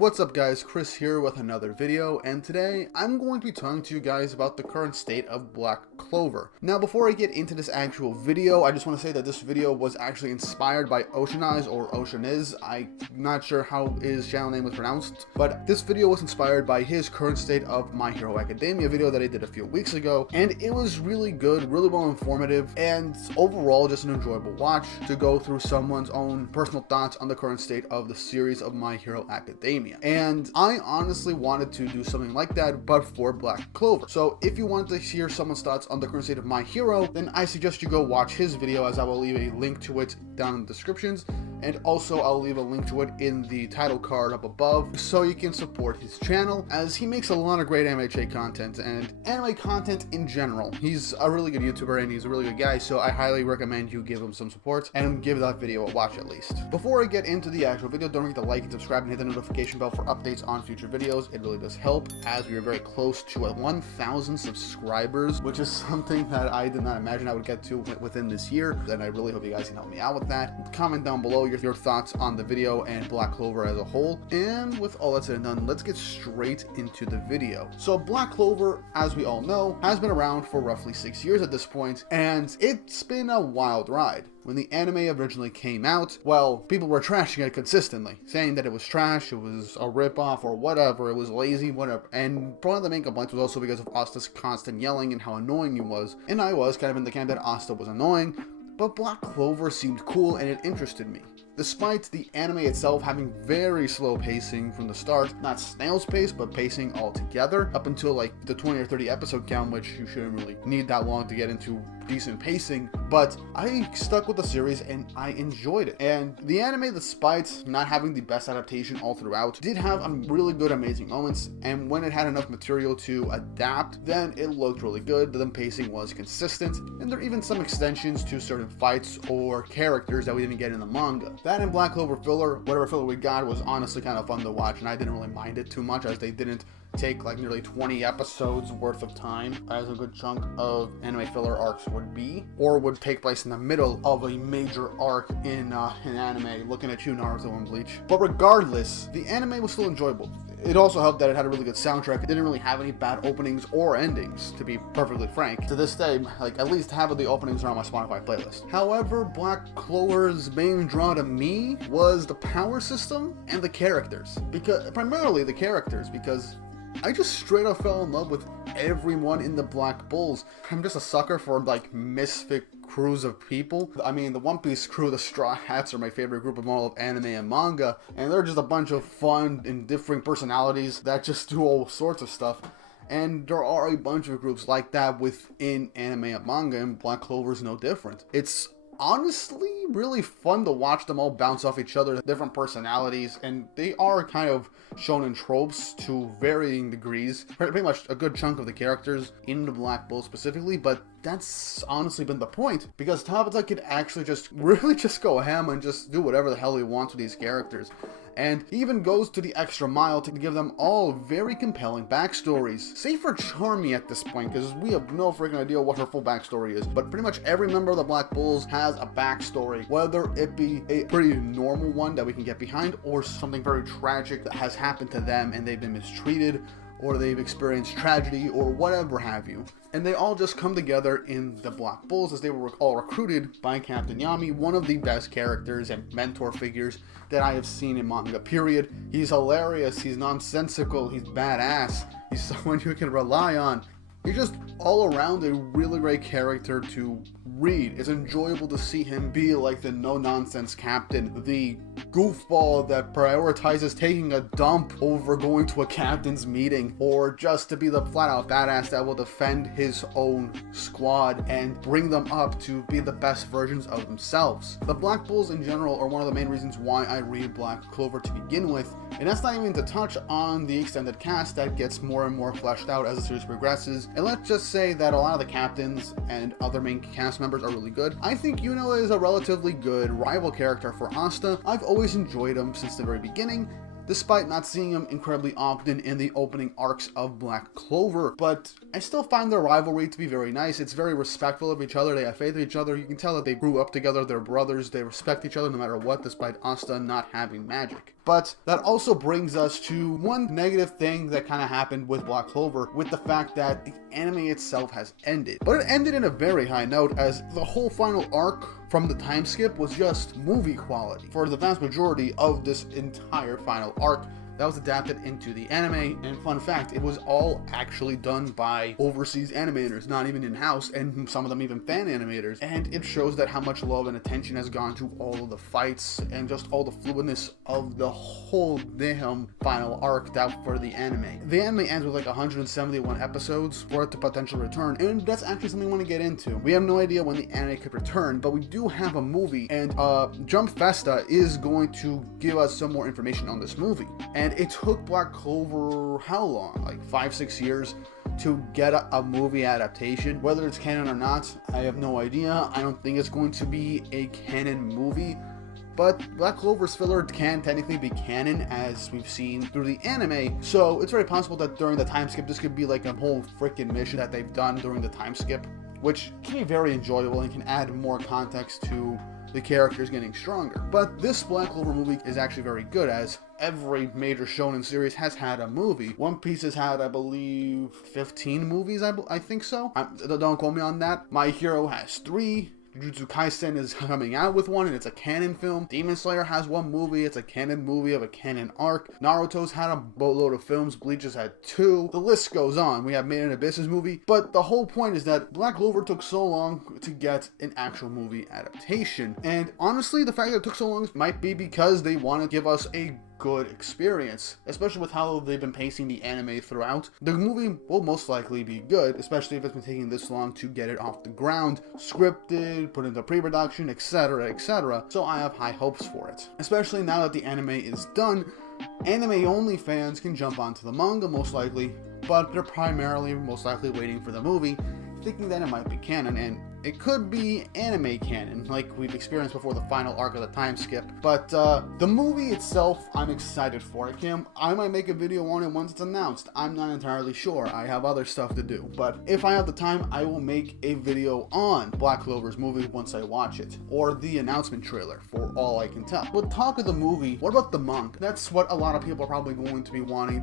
What's up guys, Chris here with another video, and today I'm going to be talking to you guys about the current state of Black Clover. Now before I get into this actual video, I just want to say that this video was actually inspired by Ocean Eyes or Ocean Is. I'm not sure how his channel name was pronounced, but this video was inspired by his current state of My Hero Academia video that I did a few weeks ago, and it was really good, really well informative, and overall just an enjoyable watch to go through someone's own personal thoughts on the current state of the series of My Hero Academia. And I honestly wanted to do something like that, but for Black Clover. So if you want to hear someone's thoughts on the current state of My Hero, then I suggest you go watch his video, as I will leave a link to it down in the descriptions. And also I'll leave a link to it in the title card up above so you can support his channel, as he makes a lot of great MHA content and anime content in general. He's a really good YouTuber and he's a really good guy, so I highly recommend you give him some support and give that video a watch at least. Before I get into the actual video, don't forget to like and subscribe and hit the notification bell for updates on future videos. It really does help, as we are very close to 1,000 subscribers, which is something that I did not imagine I would get to within this year, and I really hope you guys can help me out with that. Comment down below your thoughts on the video and Black Clover as a whole. And with all that said and done, let's get straight into the video. So Black Clover, as we all know, has been around for roughly 6 years at this point, and it's been a wild ride. When the anime originally came out, well, people were trashing it consistently, saying that it was trash, it was a ripoff, or whatever, it was lazy, whatever. And one of the main complaints was also because of Asta's constant yelling and how annoying he was. And I was kind of in the camp that Asta was annoying, but Black Clover seemed cool and it interested me. Despite the anime itself having very slow pacing from the start, not snail's pace, but pacing altogether, up until like the 20 or 30 episode count, which you shouldn't really need that long to get into decent pacing, but I stuck with the series and I enjoyed it. And the anime, despite not having the best adaptation all throughout, did have really good, amazing moments, and when it had enough material to adapt, then it looked really good. The pacing was consistent, and there are even some extensions to certain fights or characters that we didn't get in the manga. That and Black Clover filler, whatever filler we got, was honestly kind of fun to watch, and I didn't really mind it too much, as they didn't take like nearly 20 episodes worth of time, as a good chunk of anime filler arcs would be, or would take place in the middle of a major arc in anime, looking at you, Naruto and Bleach. But regardless, the anime was still enjoyable. It also helped that it had a really good soundtrack. It didn't really have any bad openings or endings, to be perfectly frank. To this day, like, at least half of the openings are on my Spotify playlist. However, Black Clover's main draw to me was the power system and the characters. Primarily the characters, because I just straight up fell in love with everyone in the Black Bulls. I'm just a sucker for like misfit crews of people. I mean, the One Piece crew, the Straw Hats, are my favorite group of all of anime and manga, and they're just a bunch of fun and differing personalities that just do all sorts of stuff. And there are a bunch of groups like that within anime and manga, and Black Clover is no different. It's honestly really fun to watch them all bounce off each other, different personalities, and they are kind of shonen tropes to varying degrees. Pretty much a good chunk of the characters in the Black Bull specifically, but that's honestly been the point, because Tabata could actually just really just go ham and just do whatever the hell he wants with these characters. And he even goes to the extra mile to give them all very compelling backstories. Save for Charmy at this point, because we have no freaking idea what her full backstory is. But pretty much every member of the Black Bulls has a backstory, whether it be a pretty normal one that we can get behind, or something very tragic that has happened to them and they've been mistreated, or they've experienced tragedy, or whatever have you. And they all just come together in the Black Bulls, as they were all recruited by Captain Yami, one of the best characters and mentor figures that I have seen in manga, period. He's hilarious, he's nonsensical, he's badass, he's someone you can rely on. He's just all around a really great character to read. It's enjoyable to see him be like the no-nonsense captain, the goofball that prioritizes taking a dump over going to a captain's meeting, or just to be the flat-out badass that will defend his own squad and bring them up to be the best versions of themselves. The Black Bulls in general are one of the main reasons why I read Black Clover to begin with, and that's not even to touch on the extended cast that gets more and more fleshed out as the series progresses. And let's just say that a lot of the captains and other main cast members are really good. I think Yuno is a relatively good rival character for Asta. I've always enjoyed him since the very beginning, despite not seeing him incredibly often in the opening arcs of Black Clover, but I still find their rivalry to be very nice. It's very respectful of each other, they have faith in each other, you can tell that they grew up together, they're brothers, they respect each other no matter what, despite Asta not having magic. But that also brings us to one negative thing that kind of happened with Black Clover, with the fact that the anime itself has ended. But it ended in a very high note, as the whole final arc from the time skip was just movie quality for the vast majority of this entire final arc that was adapted into the anime. And fun fact, it was all actually done by overseas animators, not even in-house, and some of them even fan animators. And it shows that how much love and attention has gone to all of the fights and just all the fluidness of the whole damn final arc that for the anime. The anime ends with like 171 episodes for it to potentially return, and that's actually something I want to get into. We have no idea when the anime could return, but we do have a movie, and Jump Festa is going to give us some more information on this movie. And it took Black Clover how long? Like 5-6 years to get a movie adaptation. Whether it's canon or not, I have no idea. I don't think it's going to be a canon movie, but Black Clover's filler can technically be canon, as we've seen through the anime. So it's very possible that during the time skip, this could be like a whole freaking mission that they've done during the time skip, which can be very enjoyable and can add more context to the characters getting stronger. But this Black Clover movie is actually very good, as every major shonen series has had a movie. One Piece has had, I believe, 15 movies, I think so. Don't quote me on that. My Hero has 3. Jujutsu Kaisen is coming out with one, and it's a canon film. Demon Slayer has one movie, it's a canon movie of a canon arc. Naruto's had a boatload of films, Bleach has had 2. The list goes on. We have Made in Abyss's movie, but the whole point is that Black Clover took so long to get an actual movie adaptation. And honestly, the fact that it took so long might be because they want to give us a good experience, especially with how they've been pacing the anime throughout. The movie will most likely be good, especially if it's been taking this long to get it off the ground, scripted, put into pre-production, etc, etc. So I have high hopes for it, especially now that the anime is done. Anime only fans can jump onto the manga most likely, but they're primarily most likely waiting for the movie, thinking that it might be canon, and it could be anime canon, like we've experienced before the final arc of the time skip. But the movie itself, I'm excited for it, Kim. I might make a video on it once it's announced. I'm not entirely sure. I have other stuff to do. But if I have the time, I will make a video on Black Clover's movie once I watch it, or the announcement trailer, for all I can tell. But talk of the movie, what about the manga? That's what a lot of people are probably going to be wanting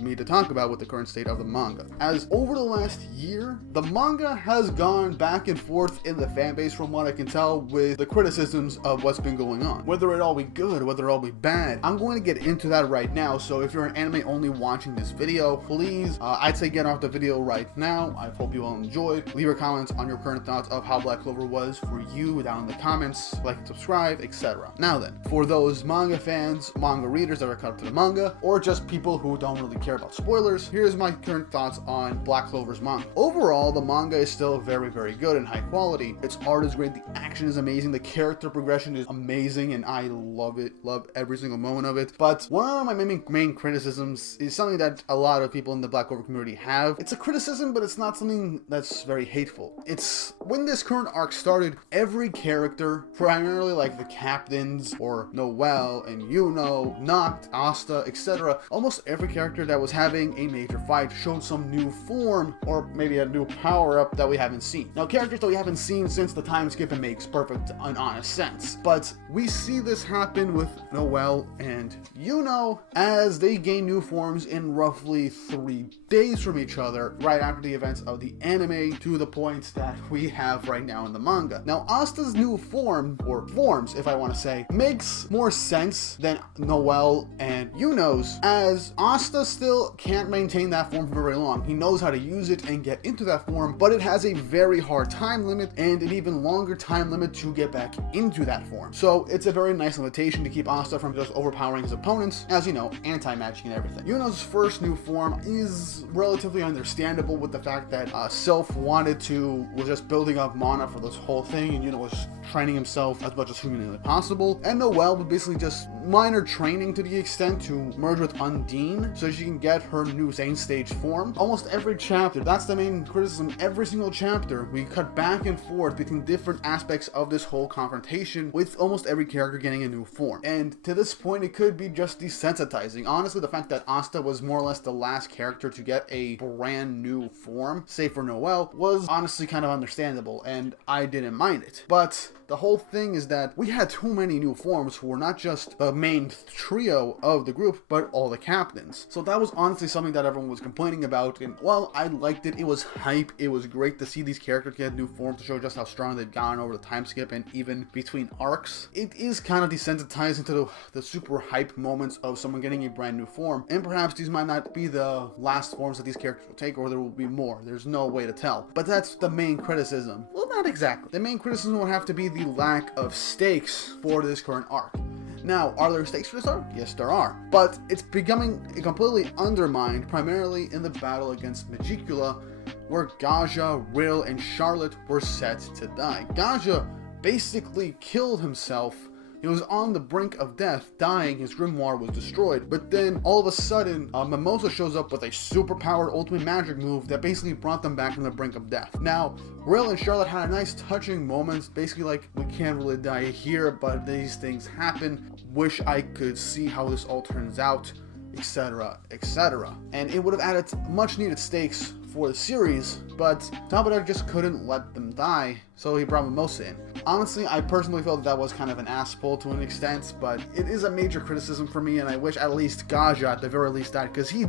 me to talk about with the current state of the manga. As over the last year, the manga has gone back and forth in the fan base, from what I can tell, with the criticisms of what's been going on. Whether it all be good, whether it all be bad, I'm going to get into that right now. So if you're an anime only watching this video, please, I'd say get off the video right now. I hope you all enjoyed. Leave your comments on your current thoughts of how Black Clover was for you down in the comments, like, subscribe, etc. Now then, for those manga fans, manga readers that are caught up to the manga, or just people who don't really care about spoilers, here's my current thoughts on Black Clover's manga. Overall, the manga is still very, very good and high quality. Its art is great, the action is amazing, the character progression is amazing, and I love it, love every single moment of it. But one of my main criticisms is something that a lot of people in the Black Clover community have. It's a criticism, but it's not something that's very hateful. It's when this current arc started, every character, primarily like the captains, or Noelle and Yuno, Noct, Asta, etc., almost every character that was having a major fight showed some new form, or maybe a new power-up that we haven't seen. Now, characters that we haven't seen since the time skip, it makes perfect and honest sense. But we see this happen with Noelle and Yuno as they gain new forms in roughly 3 days from each other, right after the events of the anime, to the point that we have right now in the manga. Now, Asta's new form, or forms if I want to say, makes more sense than Noelle and Yuno's, as Asta still can't maintain that form for very long. He knows how to use it and get into that form, but it has a very hard time limit and an even longer time limit to get back into that form. So it's a very nice limitation to keep Asta from just overpowering his opponents, as you know, anti-magic and everything. Yuno's first new form is relatively understandable, with the fact that Sylph was just building up mana for this whole thing, and Yuno was training himself as much as humanly possible. And Noelle was basically just minor training to the extent to merge with Undine so she can get her new Zane stage form. Almost every chapter, that's the main criticism, every single chapter, we cut back and forth between different aspects of this whole confrontation, with almost every character getting a new form. And to this point, it could be just desensitizing. Honestly, the fact that Asta was more or less the last character to get a brand new form, save for Noelle, was honestly kind of understandable, and I didn't mind it. But the whole thing is that we had too many new forms who were not just the main trio of the group, but all the captains. So that was honestly something that everyone was complaining about, and well, I liked it. It was hype. It was great to see these characters get new forms to show just how strong they've gotten over the time skip and even between arcs. It is kind of desensitizing to the super hype moments of someone getting a brand new form, and perhaps these might not be the last forms that these characters will take, or there will be more. There's no way to tell. But that's the main criticism. Well, not exactly. The main criticism would have to be the lack of stakes for this current arc. Now, are there stakes for this arc? Yes, there are. But it's becoming completely undermined, primarily in the battle against Magicula, where Gaja, Will, and Charlotte were set to die. Gaja basically killed himself. He was on the brink of death, dying, his grimoire was destroyed, but then all of a sudden, Mimosa shows up with a super-powered ultimate magic move that basically brought them back from the brink of death. Now, Will and Charlotte had a nice touching moments, basically like, we can't really die here, but these things happen, wish I could see how this all turns out, etc., etc. And it would have added much needed stakes for the series, but Tabata just couldn't let them die, so he brought Mimosa in. Honestly, I personally felt that was kind of an ass pull to an extent, but it is a major criticism for me, and I wish at least Gaja at the very least died, because he,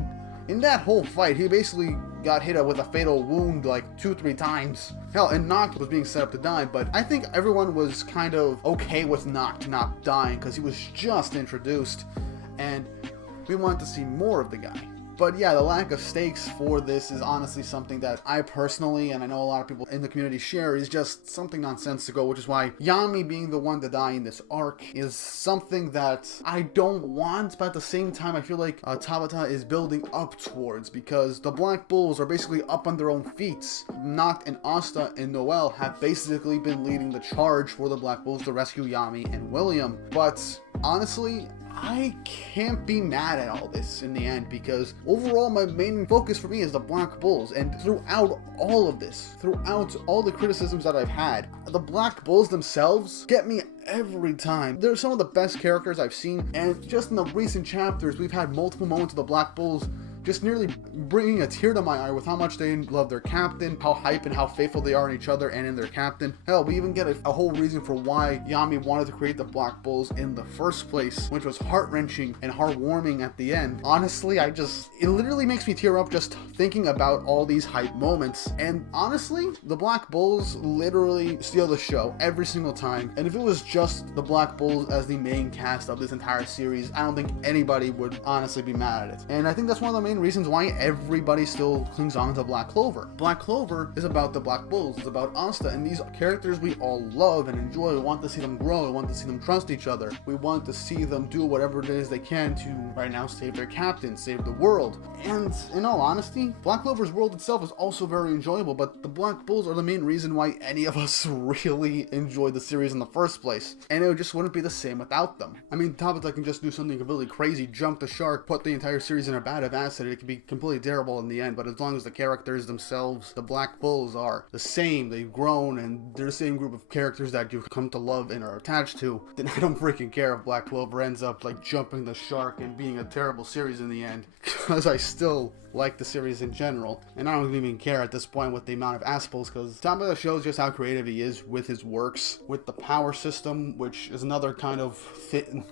in that whole fight, he basically got hit with a fatal wound like 2-3 times. Hell, and Noct was being set up to die, but I think everyone was kind of okay with Noct not dying, because he was just introduced, and we wanted to see more of the guy. But yeah, the lack of stakes for this is honestly something that I personally, and I know a lot of people in the community share, is just something nonsensical, which is why Yami being the one to die in this arc is something that I don't want, but at the same time I feel like Tabata is building up towards, because the Black Bulls are basically up on their own feet. Noct and Asta and Noelle have basically been leading the charge for the Black Bulls to rescue Yami and William, but honestly, I can't be mad at all this in the end, because overall my main focus for me is the Black Bulls, and throughout all of this, throughout all the criticisms that I've had, the Black Bulls themselves get me every time. They're some of the best characters I've seen, and just in the recent chapters we've had multiple moments of the Black Bulls just nearly bringing a tear to my eye with how much they love their captain, how hype and how faithful they are in each other and in their captain. Hell, we even get a whole reason for why Yami wanted to create the Black Bulls in the first place, which was heart-wrenching and heartwarming at the end. Honestly, it literally makes me tear up just thinking about all these hype moments. And honestly, the Black Bulls literally steal the show every single time. And if it was just the Black Bulls as the main cast of this entire series, I don't think anybody would honestly be mad at it. And I think that's one of the main reasons why everybody still clings on to Black Clover. Black Clover is about the Black Bulls, it's about Asta, and these characters we all love and enjoy. We want to see them grow, we want to see them trust each other, we want to see them do whatever it is they can to, right now, save their captain, save the world. And in all honesty, Black Clover's world itself is also very enjoyable, but the Black Bulls are the main reason why any of us really enjoyed the series in the first place, and it just wouldn't be the same without them. I mean, Tabata can just do something completely crazy, jump the shark, put the entire series in a vat of acid, it can be completely terrible in the end, but as long as the characters themselves, the Black Bulls, are the same, they've grown, and they're the same group of characters that you've come to love and are attached to, then I don't freaking care if Black Clover ends up like jumping the shark and being a terrible series in the end, because I still like the series in general, and I don't even care at this point with the amount of assholes, because Tabata shows just how creative he is with his works, with the power system, which is another kind of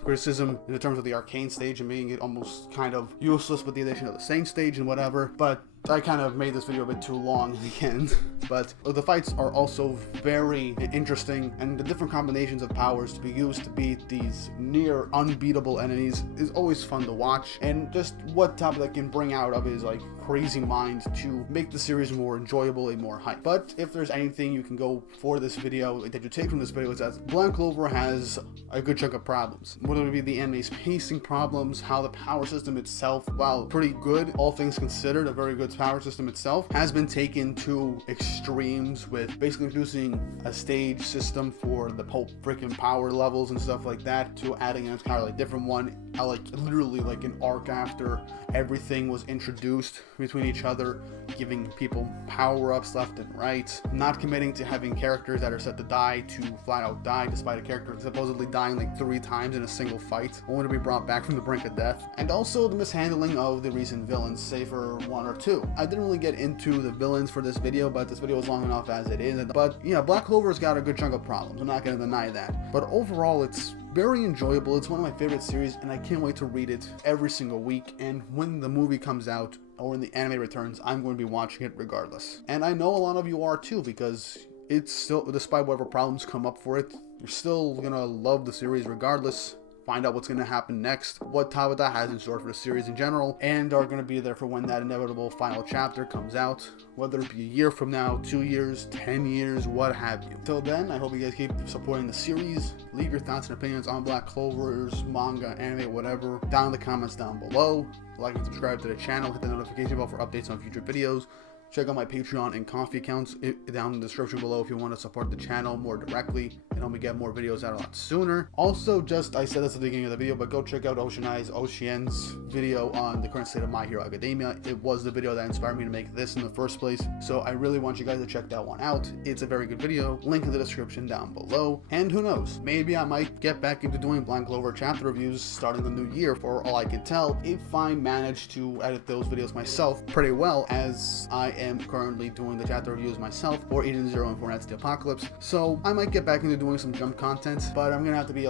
criticism in terms of the arcane stage and making it almost kind of useless with the addition of the Saint stage and whatever, but I kind of made this video a bit too long in the end. But the fights are also very interesting, and the different combinations of powers to be used to beat these near unbeatable enemies is always fun to watch, and just what Tabata can bring out of his like crazy mind to make the series more enjoyable and more hype. But if there's anything you can go for this video that you take from this video, is that Black Clover has a good chunk of problems, whether it be the anime's pacing problems, how the power system itself, while pretty good, all things considered, a very good power system itself, has been taken to extremes with basically introducing a stage system for the whole freaking power levels and stuff like that, to adding an entirely different one, like literally like an arc after everything was introduced between each other, giving people power-ups left and right, not committing to having characters that are set to die to flat out die, despite a character supposedly dying like 3 times in a single fight, only to be brought back from the brink of death, and also the mishandling of the recent villains, save for 1 or 2. too. I didn't really get into the villains for this video, but this video is long enough as it is. But yeah, Black Clover's got a good chunk of problems. I'm not going to deny that. But overall, it's very enjoyable. It's one of my favorite series, and I can't wait to read it every single week. And when the movie comes out, or when the anime returns, I'm going to be watching it regardless. And I know a lot of you are too, because it's still, despite whatever problems come up for it, you're still gonna love the series regardless. Find out what's going to happen next, what Tabata has in store for the series in general, and are going to be there for when that inevitable final chapter comes out, whether it be a year from now, 2 years, 10 years, what have you. Till then, I hope you guys keep supporting the series. Leave your thoughts and opinions on Black Clover's manga, anime, whatever, down in the comments down below. Like and subscribe to the channel, hit the notification bell for updates on future videos. Check out my Patreon and Ko-fi accounts down in the description below if you want to support the channel more directly and help me get more videos out a lot sooner. Also, I said this at the beginning of the video, but go check out Ocean's video on the current state of My Hero Academia. It was the video that inspired me to make this in the first place, so I really want you guys to check that one out. It's a very good video. Link in the description down below. And who knows, maybe I might get back into doing Black Clover chapter reviews starting the new year, for all I can tell, if I manage to edit those videos myself pretty well, as I am currently doing the chapter reviews myself for Eden Zero and Four Nights the Apocalypse. So I might get back into doing some Jump content, but I'm gonna have to be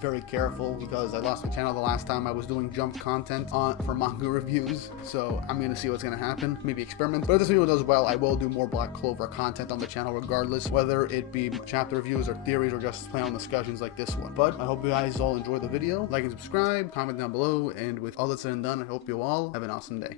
very careful, because I lost my channel the last time I was doing Jump content for manga reviews. So I'm gonna see what's gonna happen, maybe experiment. But if this video does well, I will do more Black Clover content on the channel regardless, whether it be chapter reviews or theories or just panel discussions like this one. But I hope you guys all enjoy the video. Like and subscribe, comment down below, and with all that's said and done, I hope you all have an awesome day.